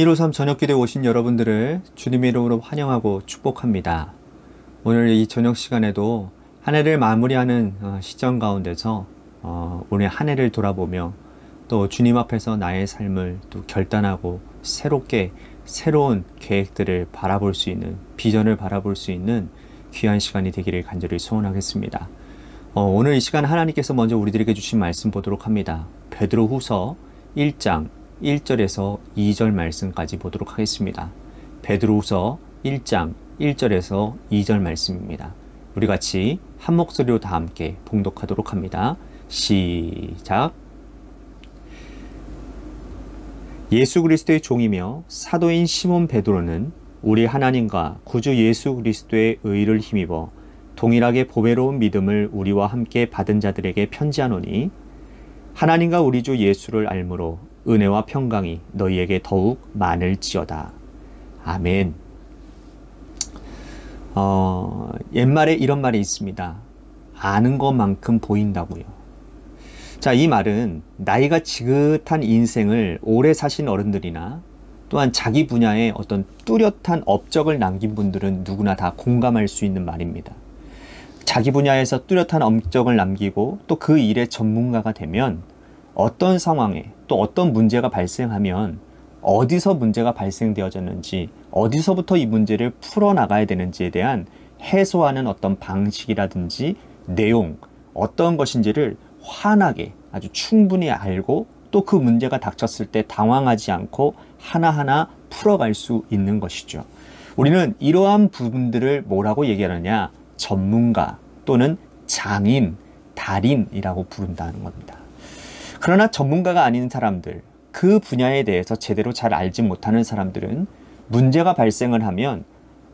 153 저녁기도에 오신 여러분들을 주님의 이름으로 환영하고 축복합니다. 오늘 이 저녁 시간에도 한 해를 마무리하는 시점 가운데서 오늘 한 해를 돌아보며 또 주님 앞에서 나의 삶을 또 결단하고 새롭게 새로운 계획들을 바라볼 수 있는, 비전을 바라볼 수 있는 귀한 시간이 되기를 간절히 소원하겠습니다. 오늘 이 시간 하나님께서 먼저 우리들에게 주신 말씀 보도록 합니다. 베드로후서 1장 1절에서 2절 말씀까지 보도록 하겠습니다. 베드로후서 1장 1절에서 2절 말씀입니다. 우리 같이 한 목소리로 다 함께 봉독하도록 합니다. 시작. 예수 그리스도의 종이며 사도인 시몬 베드로는 우리 하나님과 구주 예수 그리스도의 의를 힘입어 동일하게 보배로운 믿음을 우리와 함께 받은 자들에게 편지하노니 하나님과 우리 주 예수를 알므로 은혜와 평강이 너희에게 더욱 많을지어다. 아멘. 옛말에 이런 말이 있습니다. 아는 것만큼 보인다고요. 자, 이 말은 나이가 지긋한 인생을 오래 사신 어른들이나 또한 자기 분야에 어떤 뚜렷한 업적을 남긴 분들은 누구나 다 공감할 수 있는 말입니다. 자기 분야에서 뚜렷한 업적을 남기고 또 그 일의 전문가가 되면 어떤 상황에 또 어떤 문제가 발생하면 어디서 문제가 발생되어졌는지, 어디서부터 이 문제를 풀어나가야 되는지에 대한 해소하는 어떤 방식이라든지 내용, 어떤 것인지를 환하게 아주 충분히 알고 또 그 문제가 닥쳤을 때 당황하지 않고 하나하나 풀어갈 수 있는 것이죠. 우리는 이러한 부분들을 뭐라고 얘기하느냐? 전문가 또는 장인, 달인이라고 부른다는 겁니다. 그러나 전문가가 아닌 사람들, 그 분야에 대해서 제대로 잘 알지 못하는 사람들은 문제가 발생을 하면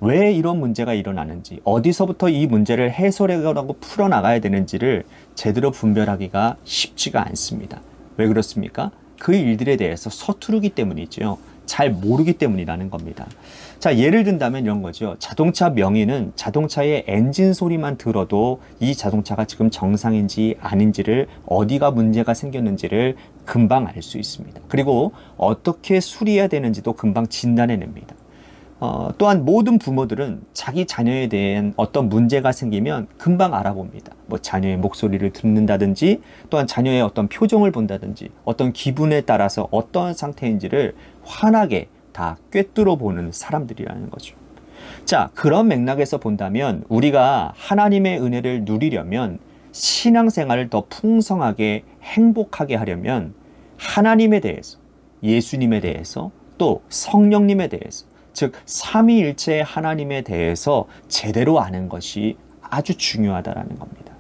왜 이런 문제가 일어나는지, 어디서부터 이 문제를 해소하고 풀어나가야 되는지를 제대로 분별하기가 쉽지가 않습니다. 왜 그렇습니까? 그 일들에 대해서 서투르기 때문이죠. 잘 모르기 때문이라는 겁니다. 자, 예를 든다면 이런 거죠. 자동차 명의는 자동차의 엔진 소리만 들어도 이 자동차가 지금 정상인지 아닌지를, 어디가 문제가 생겼는지를 금방 알 수 있습니다. 그리고 어떻게 수리해야 되는지도 금방 진단해냅니다. 또한 모든 부모들은 자기 자녀에 대한 어떤 문제가 생기면 금방 알아봅니다. 뭐 자녀의 목소리를 듣는다든지, 또한 자녀의 어떤 표정을 본다든지, 어떤 기분에 따라서 어떤 상태인지를 환하게 다 꿰뚫어 보는 사람들이라는 거죠. 자, 그런 맥락에서 본다면 우리가 하나님의 은혜를 누리려면, 신앙생활을 더 풍성하게 행복하게 하려면 하나님에 대해서, 예수님에 대해서, 또 성령님에 대해서, 즉 삼위일체 하나님에 대해서 제대로 아는 것이 아주 중요하다는 겁니다.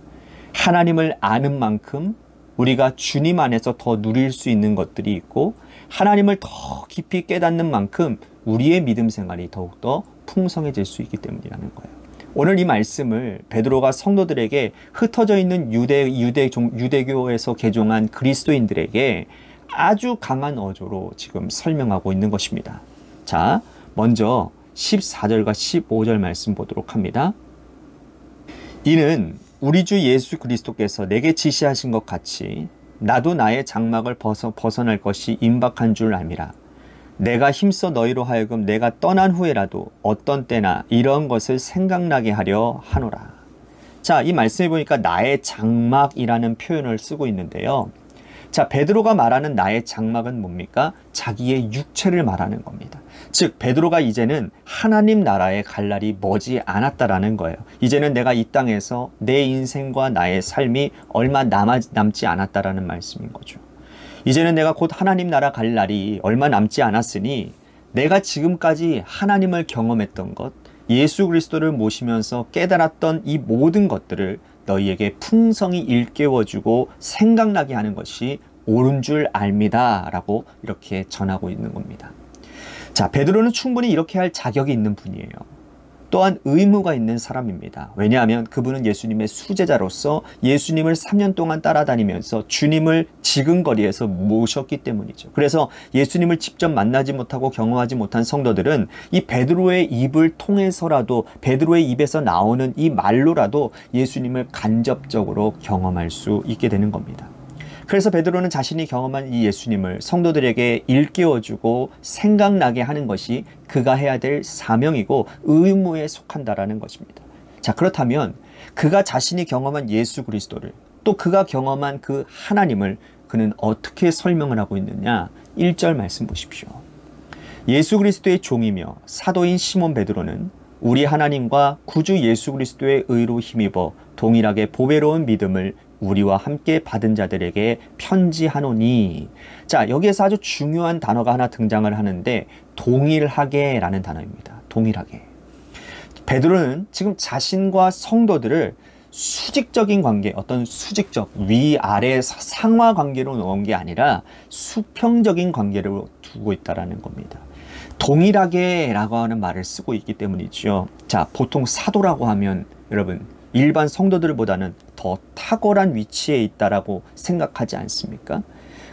하나님을 아는 만큼 우리가 주님 안에서 더 누릴 수 있는 것들이 있고, 하나님을 더 깊이 깨닫는 만큼 우리의 믿음 생활이 더욱더 풍성해질 수 있기 때문이라는 거예요. 오늘 이 말씀을 베드로가 성도들에게, 흩어져 있는 유대교에서 개종한 그리스도인들에게 아주 강한 어조로 지금 설명하고 있는 것입니다. 자, 먼저 14절과 15절 말씀 보도록 합니다. 이는 우리 주 예수 그리스도께서 내게 지시하신 것 같이 나도 나의 장막을 벗어날 것이 임박한 줄 알미라. 내가 힘써 너희로 하여금 내가 떠난 후에라도 어떤 때나 이런 것을 생각나게 하려 하노라. 자, 이 말씀해 보니까 나의 장막이라는 표현을 쓰고 있는데요. 자, 베드로가 말하는 나의 장막은 뭡니까? 자기의 육체를 말하는 겁니다. 즉, 베드로가 이제는 하나님 나라에 갈 날이 머지 않았다라는 거예요. 이제는 내가 이 땅에서 내 인생과 나의 삶이 얼마 남지 않았다라는 말씀인 거죠. 이제는 내가 곧 하나님 나라 갈 날이 얼마 남지 않았으니 내가 지금까지 하나님을 경험했던 것, 예수 그리스도를 모시면서 깨달았던 이 모든 것들을 너희에게 풍성히 일깨워주고 생각나게 하는 것이 옳은 줄 압니다 라고 이렇게 전하고 있는 겁니다. 자, 베드로는 충분히 이렇게 할 자격이 있는 분이에요. 또한 의무가 있는 사람입니다. 왜냐하면 그분은 예수님의 수제자로서 예수님을 3년 동안 따라다니면서 주님을 지근거리에서 모셨기 때문이죠. 그래서 예수님을 직접 만나지 못하고 경험하지 못한 성도들은 이 베드로의 입을 통해서라도, 베드로의 입에서 나오는 이 말로라도 예수님을 간접적으로 경험할 수 있게 되는 겁니다. 그래서 베드로는 자신이 경험한 이 예수님을 성도들에게 일깨워주고 생각나게 하는 것이 그가 해야 될 사명이고 의무에 속한다라는 것입니다. 자, 그렇다면 그가 자신이 경험한 예수 그리스도를, 또 그가 경험한 그 하나님을 그는 어떻게 설명을 하고 있느냐? 1절 말씀 보십시오. 예수 그리스도의 종이며 사도인 시몬 베드로는 우리 하나님과 구주 예수 그리스도의 의로 힘입어 동일하게 보배로운 믿음을 우리와 함께 받은 자들에게 편지하노니. 자, 여기에서 아주 중요한 단어가 하나 등장을 하는데 동일하게 라는 단어입니다. 동일하게. 베드로는 지금 자신과 성도들을 수직적인 관계, 어떤 수직적 위아래 상하 관계로 놓은 게 아니라 수평적인 관계로 두고 있다는 겁니다. 동일하게 라고 하는 말을 쓰고 있기 때문이죠. 자, 보통 사도라고 하면 여러분 일반 성도들보다는 더 탁월한 위치에 있다라고 생각하지 않습니까?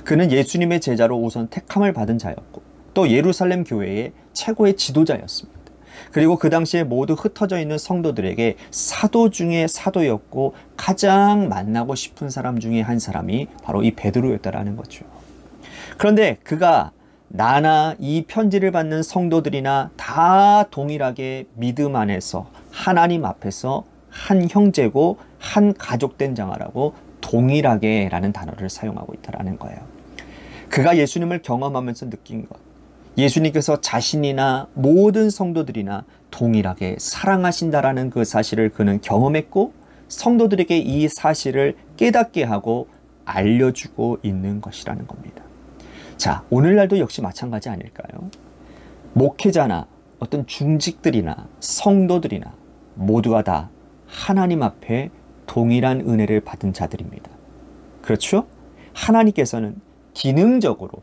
그는 예수님의 제자로 우선 택함을 받은 자였고 또 예루살렘 교회의 최고의 지도자였습니다. 그리고 그 당시에 모두 흩어져 있는 성도들에게 사도 중에 사도였고 가장 만나고 싶은 사람 중에 한 사람이 바로 이 베드로였다라는 거죠. 그런데 그가 나나 이 편지를 받는 성도들이나 다 동일하게 믿음 안에서 하나님 앞에서 한 형제고 한 가족된 자라고 동일하게 라는 단어를 사용하고 있다는 거예요. 그가 예수님을 경험하면서 느낀 것, 예수님께서 자신이나 모든 성도들이나 동일하게 사랑하신다라는 그 사실을 그는 경험했고 성도들에게 이 사실을 깨닫게 하고 알려주고 있는 것이라는 겁니다. 자, 오늘날도 역시 마찬가지 아닐까요? 목회자나 어떤 중직들이나 성도들이나 모두가 다 하나님 앞에 동일한 은혜를 받은 자들입니다. 그렇죠? 하나님께서는 기능적으로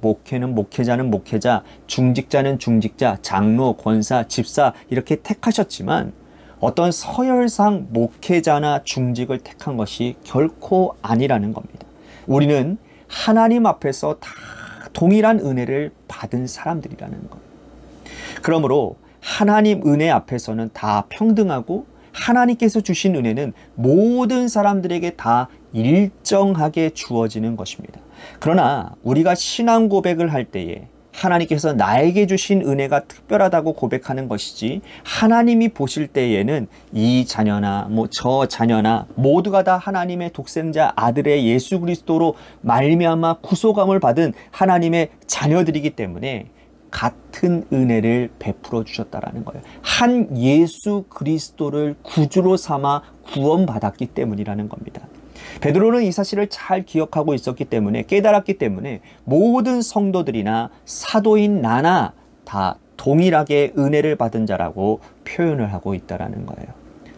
목회는 목회자는 목회자, 중직자는 중직자, 장로, 권사, 집사 이렇게 택하셨지만 어떤 서열상 목회자나 중직을 택한 것이 결코 아니라는 겁니다. 우리는 하나님 앞에서 다 동일한 은혜를 받은 사람들이라는 것. 그러므로 하나님 은혜 앞에서는 다 평등하고 하나님께서 주신 은혜는 모든 사람들에게 다 일정하게 주어지는 것입니다. 그러나 우리가 신앙 고백을 할 때에 하나님께서 나에게 주신 은혜가 특별하다고 고백하는 것이지 하나님이 보실 때에는 이 자녀나 저 자녀나 모두가 다 하나님의 독생자 아들의 예수 그리스도로 말미암아 구속함을 받은 하나님의 자녀들이기 때문에 같은 은혜를 베풀어 주셨다라는 거예요. 한 예수 그리스도를 구주로 삼아 구원받았기 때문이라는 겁니다. 베드로는 이 사실을 잘 기억하고 있었기 때문에 깨달았기 때문에 모든 성도들이나 사도인 나나 다 동일하게 은혜를 받은 자라고 표현을 하고 있다라는 거예요.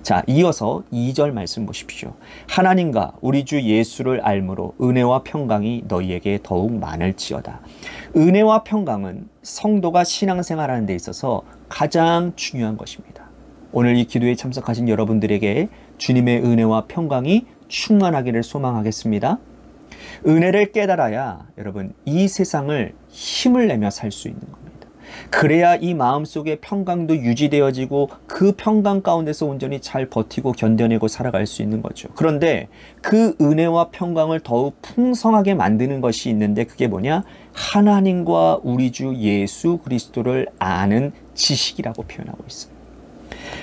자, 이어서 2절 말씀 보십시오. 하나님과 우리 주 예수를 알므로 은혜와 평강이 너희에게 더욱 많을지어다. 은혜와 평강은 성도가 신앙생활하는 데 있어서 가장 중요한 것입니다. 오늘 이 기도에 참석하신 여러분들에게 주님의 은혜와 평강이 충만하기를 소망하겠습니다. 은혜를 깨달아야 여러분 이 세상을 힘을 내며 살 수 있는 겁니다. 그래야 이 마음속에 평강도 유지되어지고 그 평강 가운데서 온전히 잘 버티고 견뎌내고 살아갈 수 있는 거죠. 그런데 그 은혜와 평강을 더욱 풍성하게 만드는 것이 있는데 그게 뭐냐? 하나님과 우리 주 예수 그리스도를 아는 지식이라고 표현하고 있어요.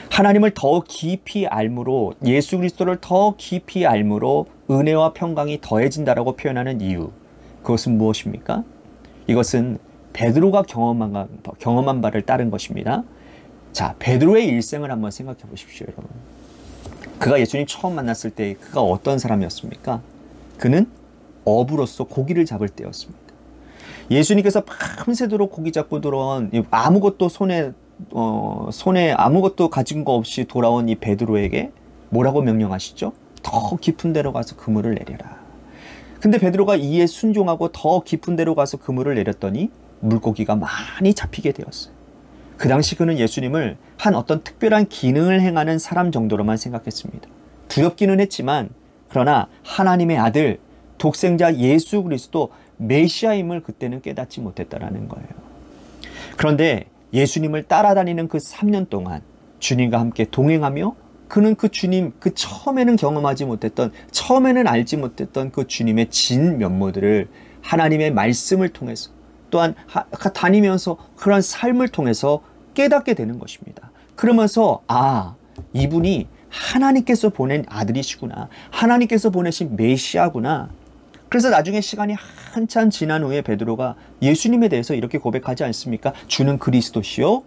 하나님을 더 깊이 알므로 예수 그리스도를 더 깊이 알므로 은혜와 평강이 더해진다라고 표현하는 이유, 그것은 무엇입니까? 이것은 베드로가 경험한 바를 따른 것입니다. 자, 베드로의 일생을 한번 생각해 보십시오, 여러분. 그가 예수님 처음 만났을 때 그가 어떤 사람이었습니까? 그는 어부로서 고기를 잡을 때였습니다. 예수님께서 밤새도록 고기 잡고 돌아온 아무것도 손에 아무것도 가진 거 없이 돌아온 이 베드로에게 뭐라고 명령하시죠? 더 깊은 데로 가서 그물을 내려라. 근데 베드로가 이에 순종하고 더 깊은 데로 가서 그물을 내렸더니 물고기가 많이 잡히게 되었어요. 그 당시 그는 예수님을 한 어떤 특별한 기능을 행하는 사람 정도로만 생각했습니다. 두렵기는 했지만 그러나 하나님의 아들 독생자 예수 그리스도 메시아임을 그때는 깨닫지 못했다라는 거예요. 그런데 예수님을 따라다니는 그 3년 동안 주님과 함께 동행하며 그는 그 주님, 그 처음에는 경험하지 못했던, 처음에는 알지 못했던 그 주님의 진 면모들을 하나님의 말씀을 통해서 또한 다니면서 그런 삶을 통해서 깨닫게 되는 것입니다. 그러면서 이분이 하나님께서 보낸 아들이시구나. 하나님께서 보내신 메시아구나. 그래서 나중에 시간이 한참 지난 후에 베드로가 예수님에 대해서 이렇게 고백하지 않습니까? 주는 그리스도시요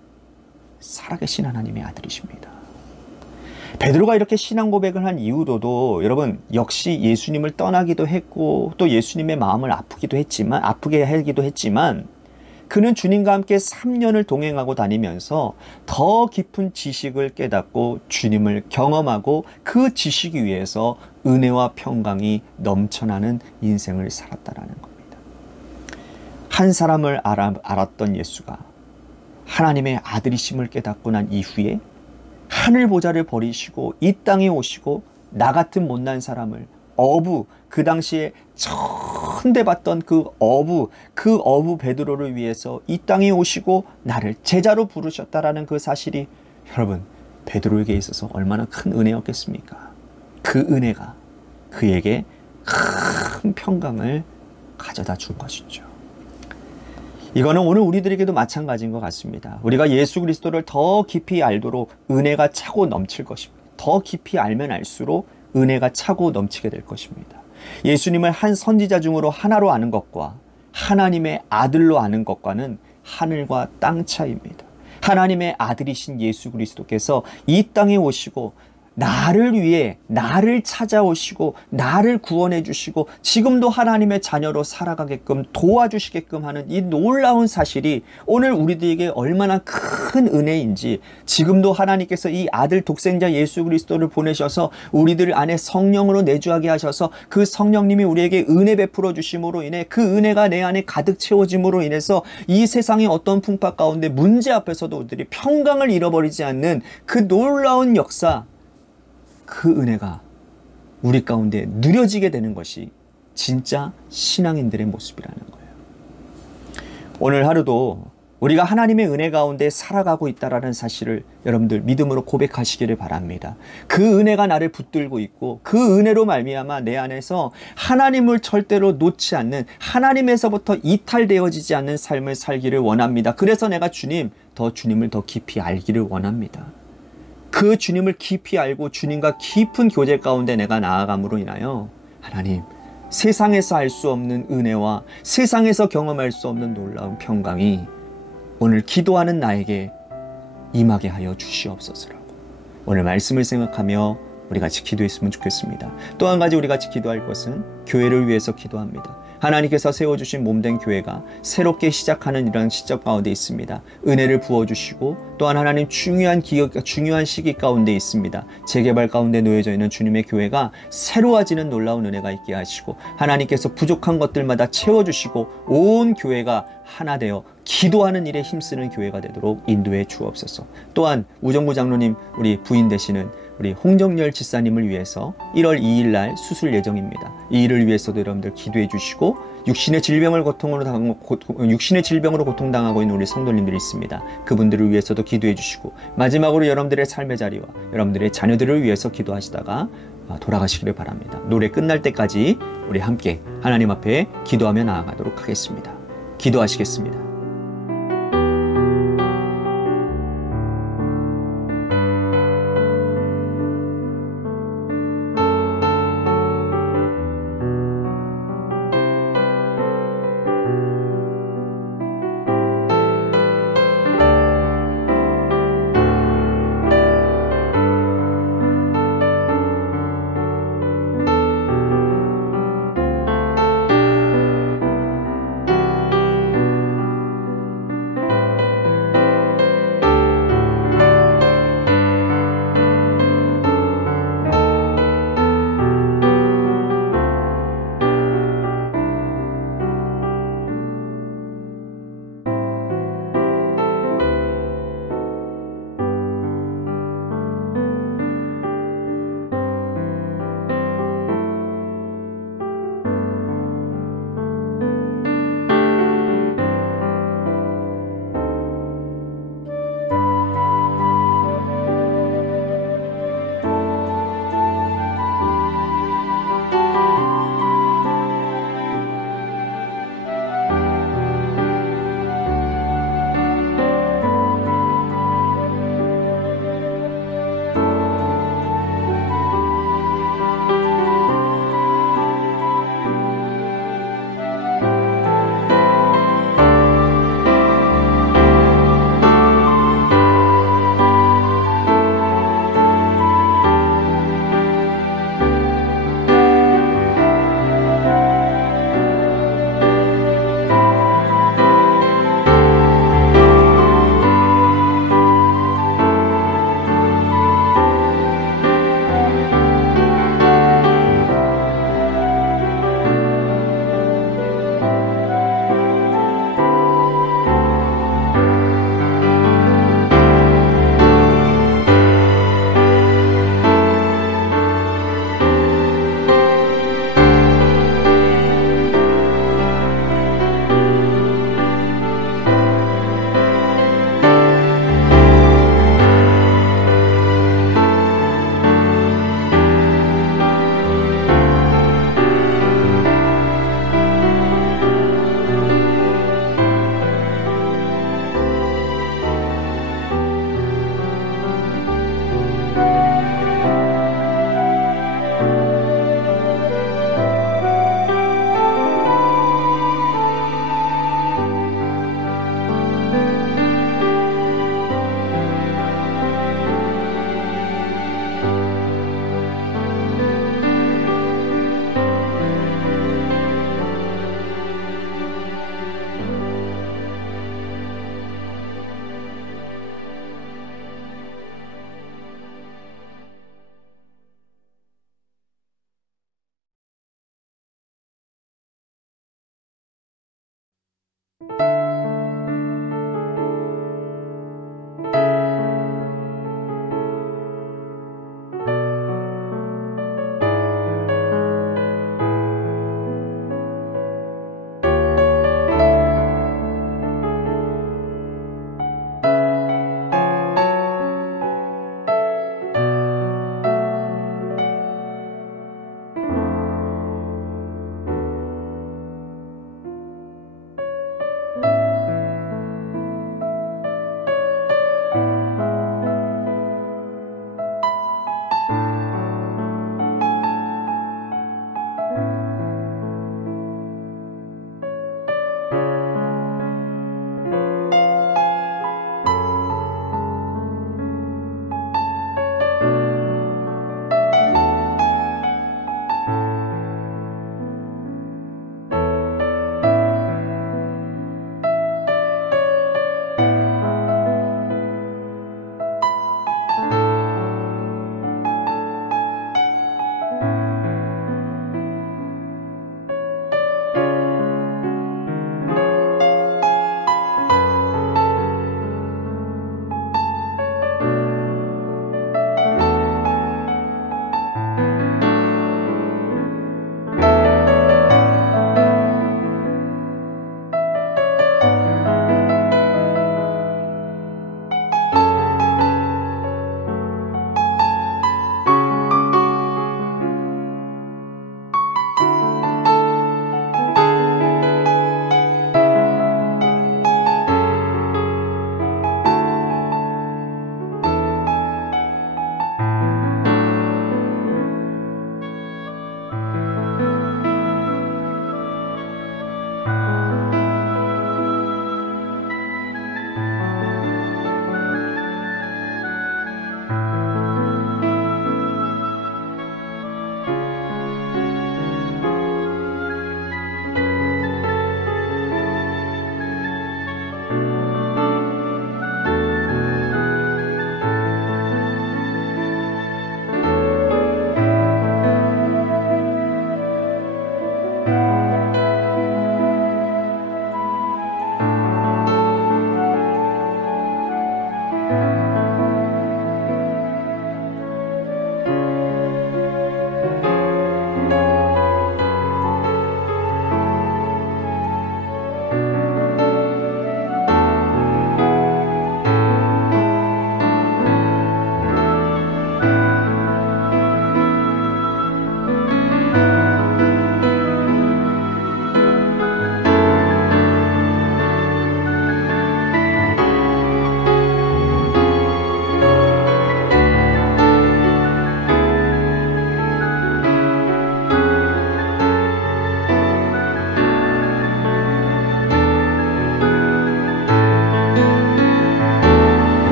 살아계신 하나님의 아들이십니다. 베드로가 이렇게 신앙 고백을 한 이유도 여러분 역시 예수님을 떠나기도 했고 또 예수님의 마음을 아프게 하기도 했지만 그는 주님과 함께 3년을 동행하고 다니면서 더 깊은 지식을 깨닫고 주님을 경험하고 그 지식 위에서 은혜와 평강이 넘쳐나는 인생을 살았다라는 겁니다. 한 사람을 알았던 예수가 하나님의 아들이심을 깨닫고 난 이후에 하늘 보좌를 버리시고 이 땅에 오시고 나 같은 못난 사람을 그 당시에 천대받던 그 어부 베드로를 위해서 이 땅에 오시고 나를 제자로 부르셨다라는 그 사실이 여러분 베드로에게 있어서 얼마나 큰 은혜였겠습니까? 그 은혜가 그에게 큰 평강을 가져다 준 것이죠. 이거는 오늘 우리들에게도 마찬가지인 것 같습니다. 우리가 예수 그리스도를 더 깊이 알도록 은혜가 차고 넘칠 것입니다. 더 깊이 알면 알수록 은혜가 차고 넘치게 될 것입니다. 예수님을 한 선지자 중으로 하나로 아는 것과 하나님의 아들로 아는 것과는 하늘과 땅 차이입니다. 하나님의 아들이신 예수 그리스도께서 이 땅에 오시고 나를 위해 나를 찾아오시고 나를 구원해 주시고 지금도 하나님의 자녀로 살아가게끔 도와주시게끔 하는 이 놀라운 사실이 오늘 우리들에게 얼마나 큰 은혜인지, 지금도 하나님께서 이 아들 독생자 예수 그리스도를 보내셔서 우리들 안에 성령으로 내주하게 하셔서 그 성령님이 우리에게 은혜 베풀어 주심으로 인해 그 은혜가 내 안에 가득 채워짐으로 인해서 이 세상의 어떤 풍파 가운데 문제 앞에서도 우리들이 평강을 잃어버리지 않는 그 놀라운 역사, 그 은혜가 우리 가운데 누려지게 되는 것이 진짜 신앙인들의 모습이라는 거예요. 오늘 하루도 우리가 하나님의 은혜 가운데 살아가고 있다는 사실을 여러분들 믿음으로 고백하시기를 바랍니다. 그 은혜가 나를 붙들고 있고 그 은혜로 말미암아 내 안에서 하나님을 절대로 놓지 않는, 하나님에서부터 이탈되어지지 않는 삶을 살기를 원합니다. 그래서 내가 주님을 더 깊이 알기를 원합니다. 그 주님을 깊이 알고 주님과 깊은 교제 가운데 내가 나아감으로 인하여 하나님, 세상에서 알 수 없는 은혜와 세상에서 경험할 수 없는 놀라운 평강이 오늘 기도하는 나에게 임하게 하여 주시옵소서라고 오늘 말씀을 생각하며 우리 같이 기도했으면 좋겠습니다. 또 한 가지 우리 같이 기도할 것은 교회를 위해서 기도합니다. 하나님께서 세워주신 몸된 교회가 새롭게 시작하는 이런 시점 가운데 있습니다. 은혜를 부어주시고 또한 하나님 중요한 시기 가운데 있습니다. 재개발 가운데 놓여져 있는 주님의 교회가 새로워지는 놀라운 은혜가 있게 하시고 하나님께서 부족한 것들마다 채워주시고 온 교회가 하나 되어 기도하는 일에 힘쓰는 교회가 되도록 인도해 주옵소서. 또한 우정구 장로님 우리 부인 되시는 우리 홍정열 지사님을 위해서 1월 2일 날 수술 예정입니다. 이 일을 위해서도 여러분들 기도해 주시고 육신의 질병으로 고통당하고 있는 우리 성도님들이 있습니다. 그분들을 위해서도 기도해 주시고 마지막으로 여러분들의 삶의 자리와 여러분들의 자녀들을 위해서 기도하시다가 돌아가시기를 바랍니다. 노래 끝날 때까지 우리 함께 하나님 앞에 기도하며 나아가도록 하겠습니다. 기도하시겠습니다.